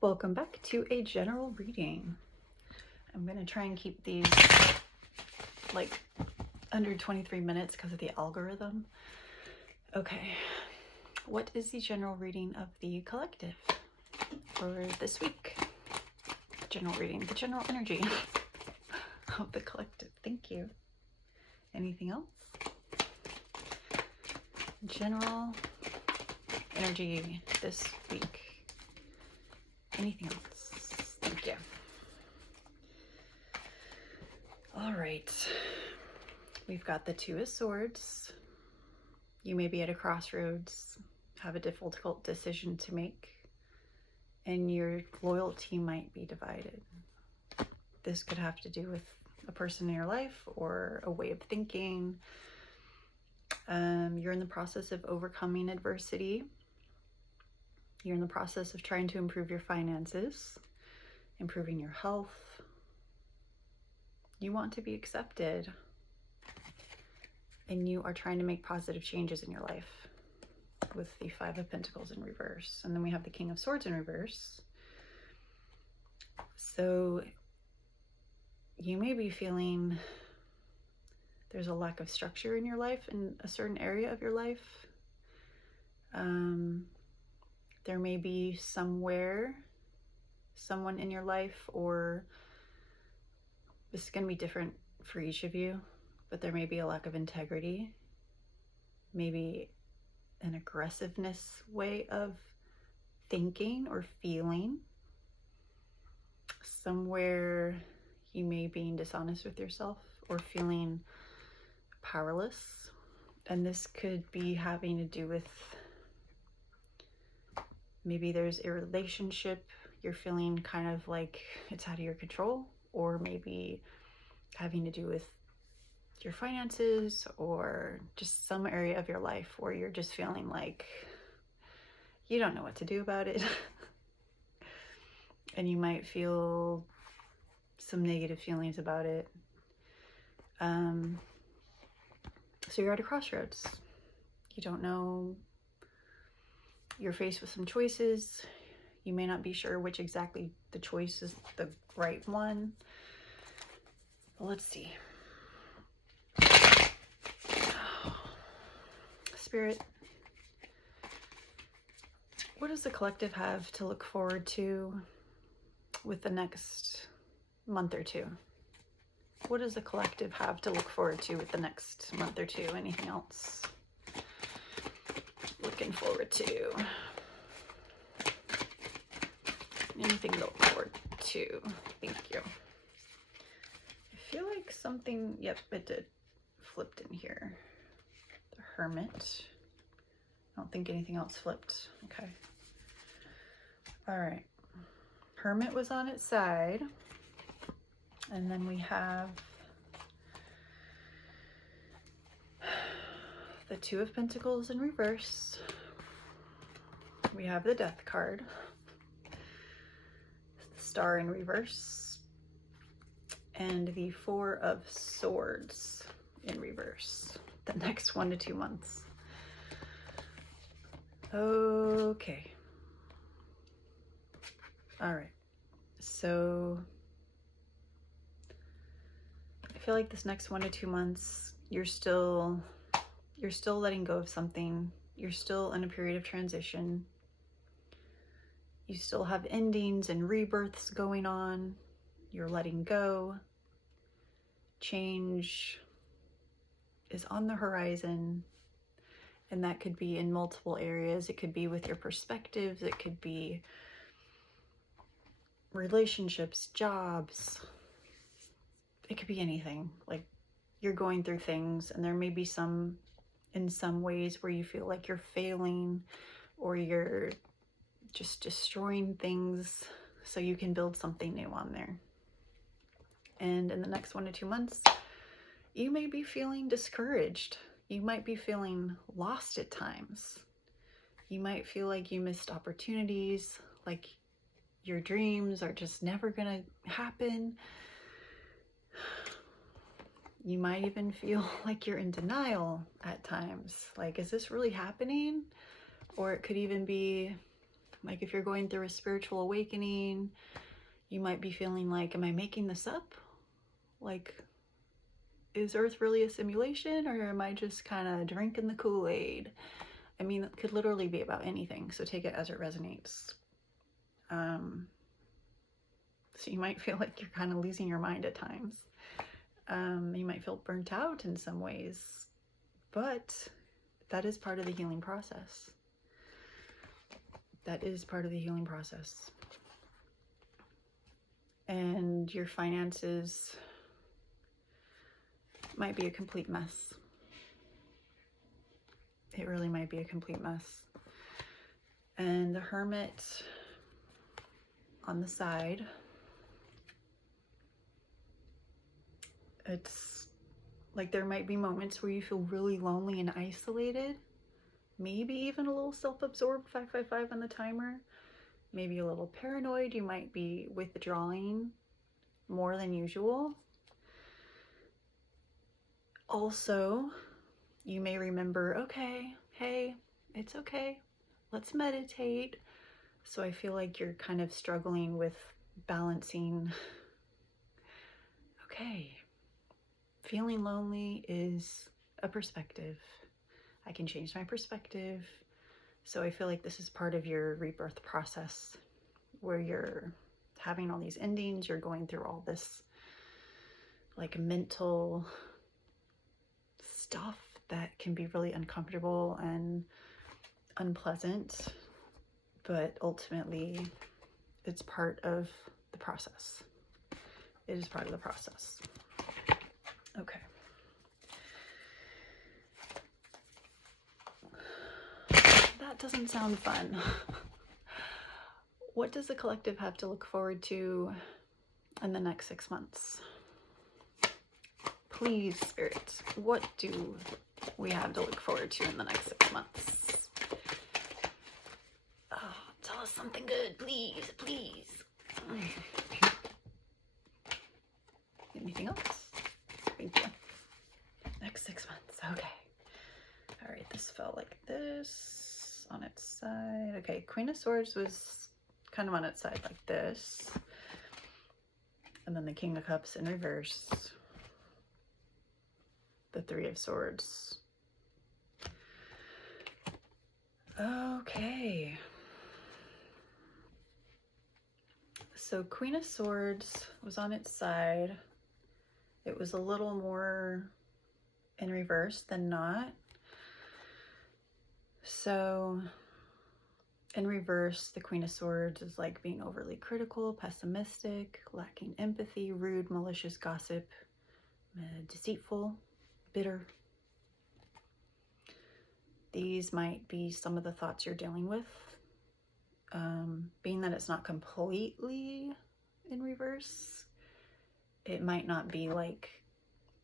Welcome back to a general reading. I'm going to try and keep these like under 23 minutes because of the algorithm. Okay, what is the general reading of the collective for this week? General reading, the general energy of the collective. Thank you. Anything else? General energy this week. Anything else? Thank you. All right. We've got the Two of Swords. You may be at a crossroads, have a difficult decision to make, and your loyalty might be divided. This could have to do with a person in your life or a way of thinking. You're in the process of overcoming adversity. You're in the process of trying to improve your finances, improving your health. You want to be accepted, and you are trying to make positive changes in your life with the Five of Pentacles in reverse. And then we have the King of Swords in reverse. So you may be feeling there's a lack of structure in your life, in a certain area of your life. There may be someone in your life, or this is going to be different for each of you, but there may be a lack of integrity, maybe an aggressiveness way of thinking or feeling. Somewhere you may be dishonest with yourself or feeling powerless. And this could be having to do with maybe there's a relationship you're feeling kind of like it's out of your control, or maybe having to do with your finances or just some area of your life where you're just feeling like you don't know what to do about it. And you might feel some negative feelings about it. So you're at a crossroads. You don't know. You're faced with some choices. You may not be sure which exactly the choice is the right one. But let's see. Spirit, what does the collective have to look forward to with the next month or two? What does the collective have to look forward to with the next month or two? Anything else? Looking forward to. Anything to look forward to. Thank you. I feel like something, yep, it did. Flipped in here. The Hermit. I don't think anything else flipped. Okay. All right. Hermit was on its side. And then we have the Two of Pentacles in reverse. We have the Death card. The Star in reverse. And the Four of Swords in reverse. The next 1 to 2 months. Okay. All right. So I feel like this next 1 to 2 months, you're still letting go of something. You're still in a period of transition. You still have endings and rebirths going on. You're letting go. Change is on the horizon. And that could be in multiple areas. It could be with your perspectives. It could be relationships, jobs. It could be anything. Like, you're going through things, and there may be in some ways where you feel like you're failing, or you're just destroying things so you can build something new on there. And in the next 1 to 2 months, you may be feeling discouraged. You might be feeling lost at times. You might feel like you missed opportunities, like your dreams are just never gonna happen. You might even feel like you're in denial at times. Like, is this really happening? Or it could even be Like if you're going through a spiritual awakening, you might be feeling like, am I making this up? Like, is Earth really a simulation, or am I just kind of drinking the Kool-Aid? I mean, it could literally be about anything, so take it as it resonates. So you might feel like you're kind of losing your mind at times. You might feel burnt out in some ways, but that is part of the healing process. That is part of the healing process. And your finances might be a complete mess. It really might be a complete mess. And the Hermit on the side, it's like there might be moments where you feel really lonely and isolated, maybe even a little self-absorbed, 555 on the timer, maybe a little paranoid. You might be withdrawing more than usual. Also, you may remember, okay, hey, it's okay, let's meditate. So I feel like you're kind of struggling with balancing, okay, feeling lonely is a perspective. I can change my perspective. So I feel like this is part of your rebirth process where you're having all these endings, you're going through all this like mental stuff that can be really uncomfortable and unpleasant, but ultimately it's part of the process. It is part of the process. Okay. That doesn't sound fun. What does the collective have to look forward to in the next 6 months? Please, Spirit, what do we have to look forward to in the next 6 months? Oh, tell us something good, please, please. Anything else? Thank you. Next 6 months, okay. All right, this felt like this on its side. Okay, Queen of Swords was kind of on its side like this. And then the King of Cups in reverse. The Three of Swords. Okay. So Queen of Swords was on its side. It was a little more in reverse than not. So in reverse, the Queen of Swords is like being overly critical, pessimistic, lacking empathy, rude, malicious, gossip, deceitful, bitter. These might be some of the thoughts you're dealing with. Being that it's not completely in reverse, it might not be like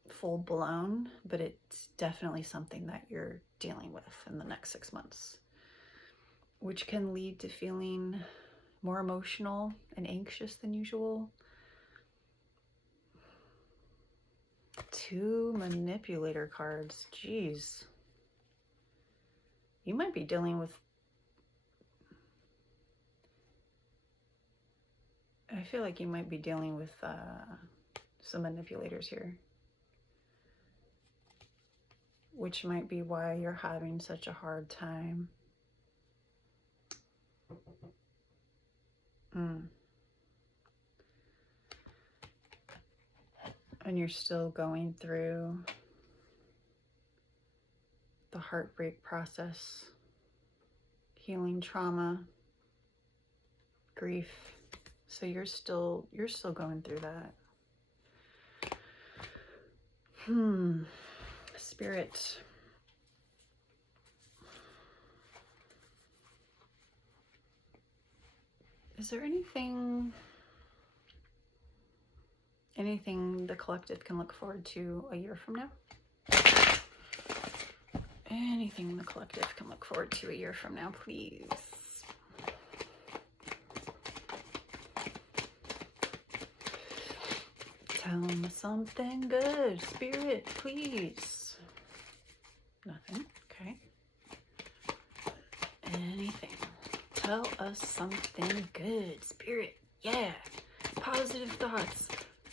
full blown, but it's definitely something that you're dealing with in the next 6 months, which can lead to feeling more emotional and anxious than usual. 2 manipulator cards. Jeez. You might be dealing with, I feel like you might be dealing with some manipulators here, which might be why you're having such a hard time. And you're still going through the heartbreak process, healing trauma, grief. So you're still going through that. Spirit. Is there anything the collective can look forward to a year from now? Anything the collective can look forward to a year from now, please. Tell me something good, Spirit, please. Nothing, okay. Anything. Tell us something good, Spirit. Yeah. Positive thoughts.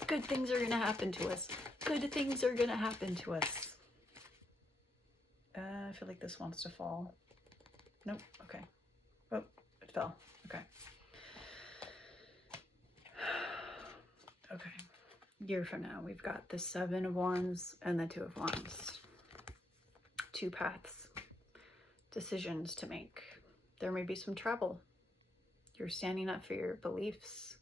Good things are going to happen to us. Good things are going to happen to us. I feel like this wants to fall. Nope. Okay. Oh, it fell. Okay. Okay. Year from now, we've got the 7 of Wands and the 2 of Wands. 2 paths. Decisions to make. There may be some travel. You're standing up for your beliefs.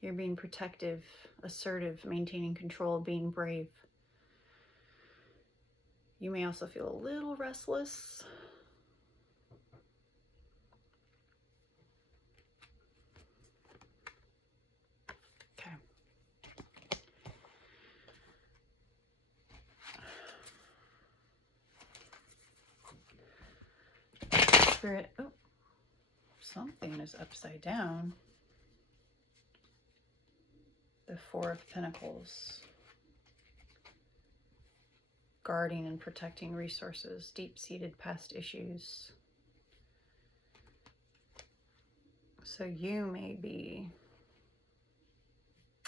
You're being protective, assertive, maintaining control, being brave. You may also feel a little restless. Okay. Spirit, oh, something is upside down. The 4 of Pentacles. Guarding and protecting resources, deep-seated past issues. So you may be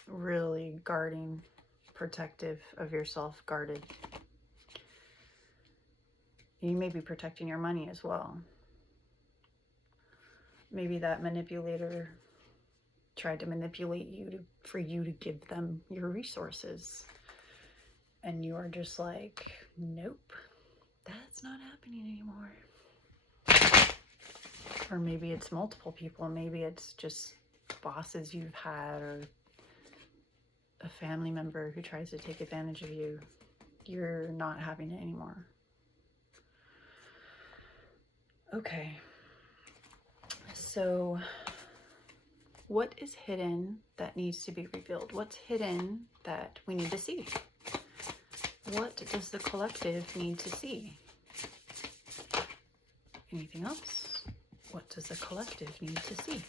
really guarding, protective of yourself, guarded. You may be protecting your money as well. Maybe that manipulator tried to manipulate you for you to give them your resources. And you are just like, nope, that's not happening anymore. Or maybe it's multiple people. Maybe it's just bosses you've had or a family member who tries to take advantage of you. You're not having it anymore. Okay. So what is hidden that needs to be revealed? What's hidden that we need to see? What does the collective need to see? Anything else? What does the collective need to see?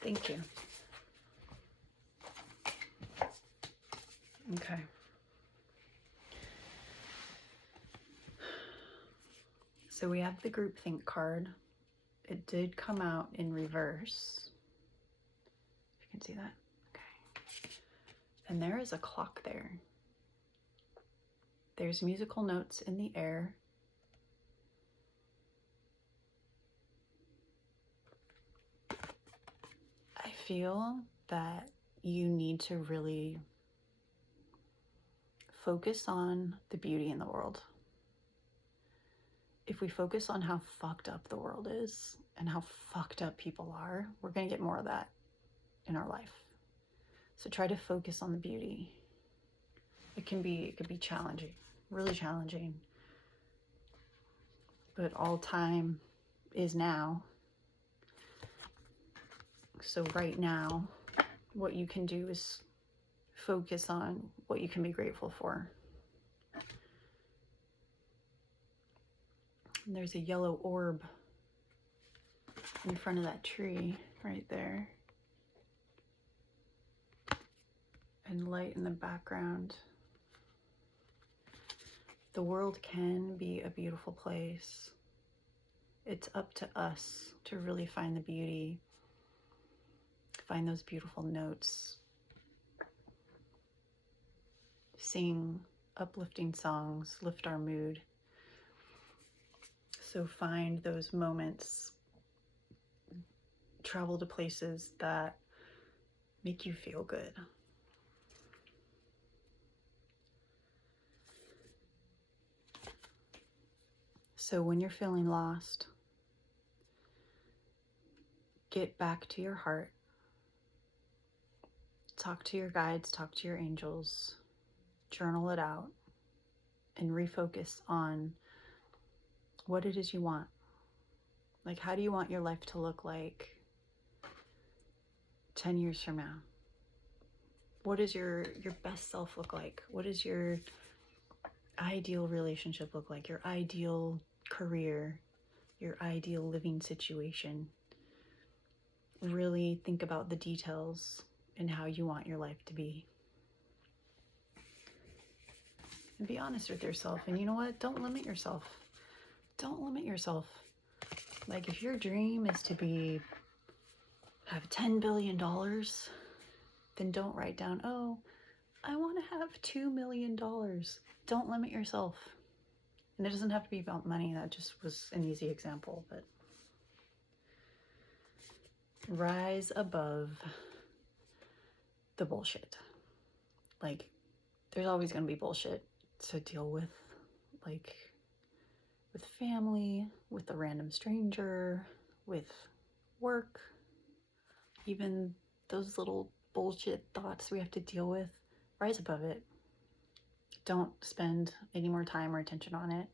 Thank you. Okay. So we have the groupthink card. It did come out in reverse. If you can see that. Okay. And there is a clock there. There's musical notes in the air. I feel that you need to really focus on the beauty in the world. If we focus on how fucked up the world is and how fucked up people are, we're going to get more of that in our life. So try to focus on the beauty. It could be challenging, really challenging. But all time is now. So right now, what you can do is focus on what you can be grateful for. And there's a yellow orb in front of that tree right there. And light in the background. The world can be a beautiful place. It's up to us to really find the beauty, find those beautiful notes, sing uplifting songs, lift our mood. So find those moments, travel to places that make you feel good. So when you're feeling lost, get back to your heart. Talk to your guides, talk to your angels, journal it out, and refocus on what it is you want. Like, how do you want your life to look like 10 years from now? What does your best self look like? What does your ideal relationship look like? Your ideal career, your ideal living situation? Really think about the details and how you want your life to be. And be honest with yourself. And you know what? Don't limit yourself. Don't limit yourself. Like if your dream is to have $10 billion, then don't write down, oh, I want to have $2 million. Don't limit yourself. And it doesn't have to be about money. That just was an easy example, but rise above the bullshit. Like, there's always going to be bullshit to deal with, like with family, with a random stranger, with work, even those little bullshit thoughts we have to deal with. Rise above it. Don't spend any more time or attention on it.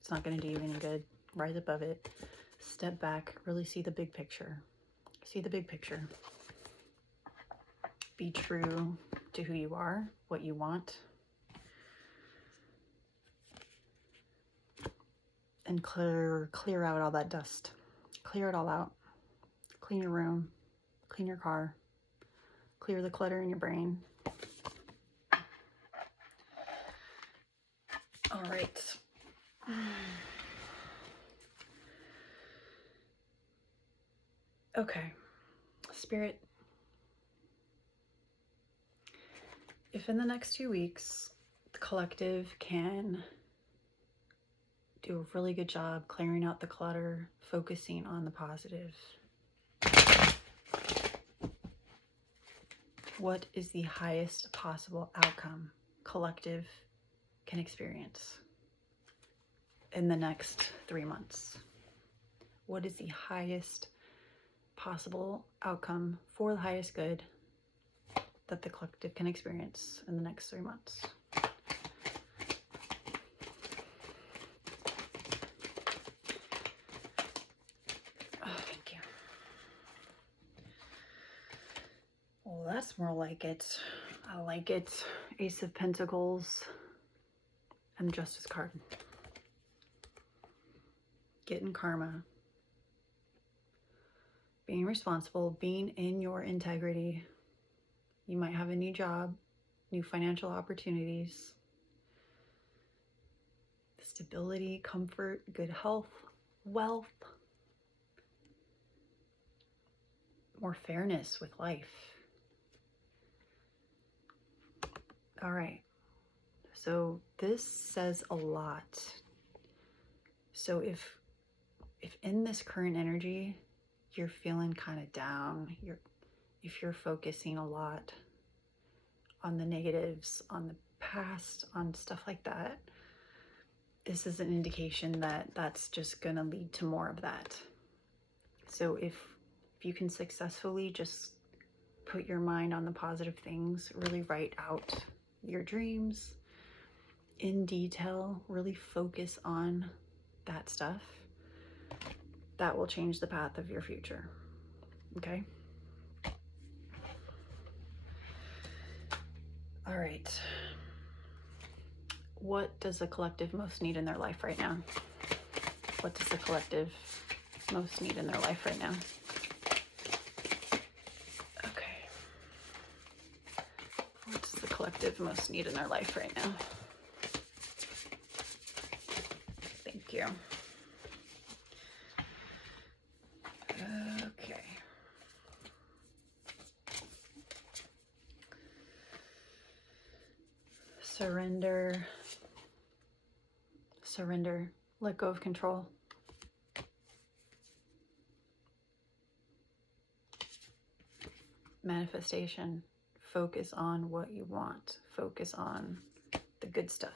It's not going to do you any good. Rise above it. Step back. Really see the big picture. See the big picture. Be true to who you are, what you want, and clear out all that dust. Clear it all out. Clean your room. Clean your car. Clear the clutter in your brain. All right. Okay. Spirit, if in the next 2 weeks, the collective can do a really good job clearing out the clutter, focusing on the positive, what is the highest possible outcome collective can experience in the next 3 months? What is the highest possible outcome for the highest good that the collective can experience in the next 3 months? Oh, thank you. Well, that's more like it. I like it. Ace of Pentacles and the Justice card. Getting karma. Being responsible, being in your integrity. You might have a new job, new financial opportunities, stability, comfort, good health, wealth, more fairness with life. All right. So this says a lot. So if in this current energy, you're feeling kind of down, if you're focusing a lot on the negatives, on the past, on stuff like that, this is an indication that that's just going to lead to more of that. So if you can successfully just put your mind on the positive things, really write out your dreams in detail, really focus on that stuff, that will change the path of your future. Okay? All right. What does the collective most need in their life right now? What does the collective most need in their life right now? Okay. What does the collective most need in their life right now? Thank you. Okay. Surrender. Surrender. Let go of control. Manifestation. Focus on what you want. Focus on the good stuff.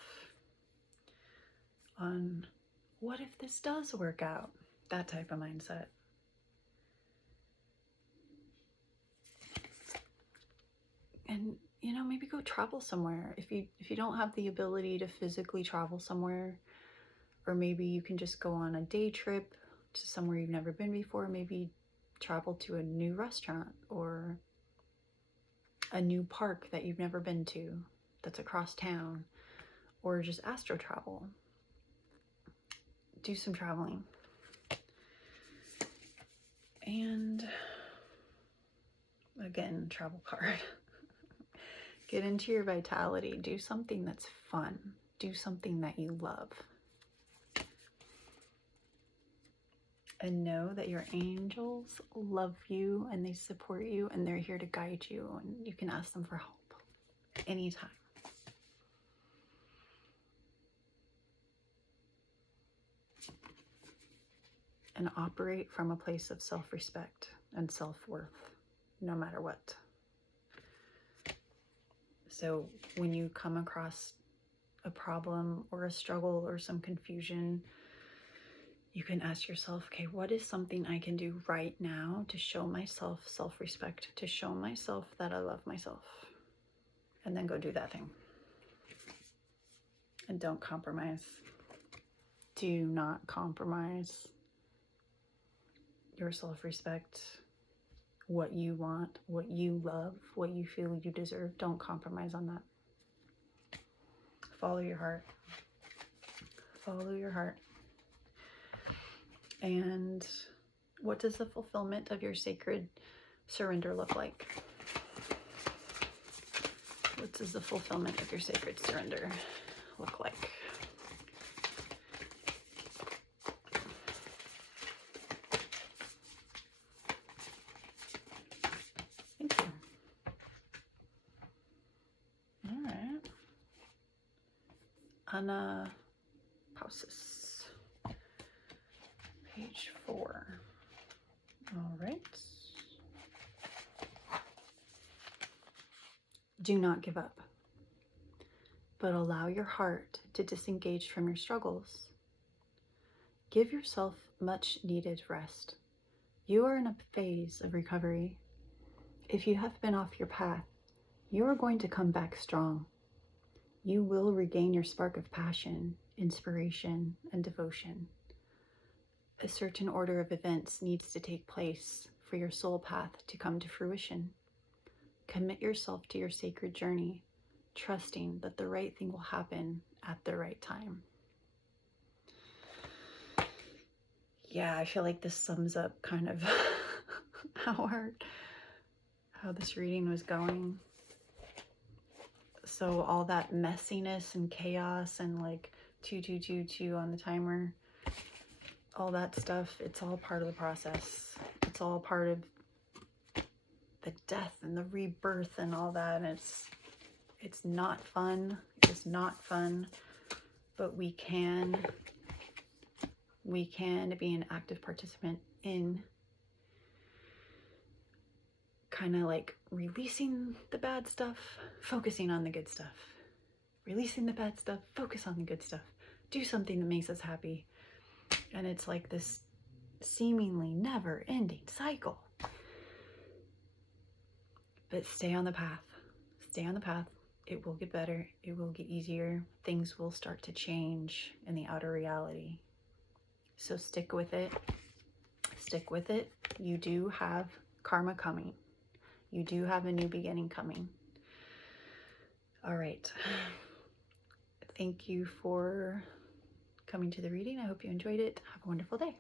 On what if this does work out? That type of mindset. And maybe go travel somewhere. If you don't have the ability to physically travel somewhere, or maybe you can just go on a day trip to somewhere you've never been before, maybe travel to a new restaurant or a new park that you've never been to that's across town, or just astro travel. Do some traveling. And again, travel card. Get into your vitality. Do something that's fun. Do something that you love. And know that your angels love you and they support you and they're here to guide you, and you can ask them for help anytime. And operate from a place of self-respect and self-worth, no matter what. So when you come across a problem or a struggle or some confusion, you can ask yourself, okay, what is something I can do right now to show myself self-respect, to show myself that I love myself? And then go do that thing. And don't compromise. Do not compromise your self-respect, what you want, what you love, what you feel you deserve. Don't compromise on that. Follow your heart. Follow your heart. And what does the fulfillment of your sacred surrender look like? What does the fulfillment of your sacred surrender look like? Thank you. All right. Anapausis. Page 4. All right. Do not give up, but allow your heart to disengage from your struggles. Give yourself much needed rest. You are in a phase of recovery. If you have been off your path, you are going to come back strong. You will regain your spark of passion, inspiration, and devotion. A certain order of events needs to take place for your soul path to come to fruition. Commit yourself to your sacred journey, trusting that the right thing will happen at the right time. Yeah, I feel like this sums up kind of how this reading was going. So all that messiness and chaos and like 2222 on the timer, all that stuff, it's all part of the process. It's all part of the death and the rebirth and all that. And it's not fun. It's not fun, but we can be an active participant in kind of like releasing the bad stuff, focusing on the good stuff. Releasing the bad stuff, focus on the good stuff. Do something that makes us happy. And it's like this seemingly never-ending cycle. But stay on the path. Stay on the path. It will get better. It will get easier. Things will start to change in the outer reality. So stick with it. Stick with it. You do have karma coming. You do have a new beginning coming. All right. Thank you for coming to the reading. I hope you enjoyed it. Have a wonderful day.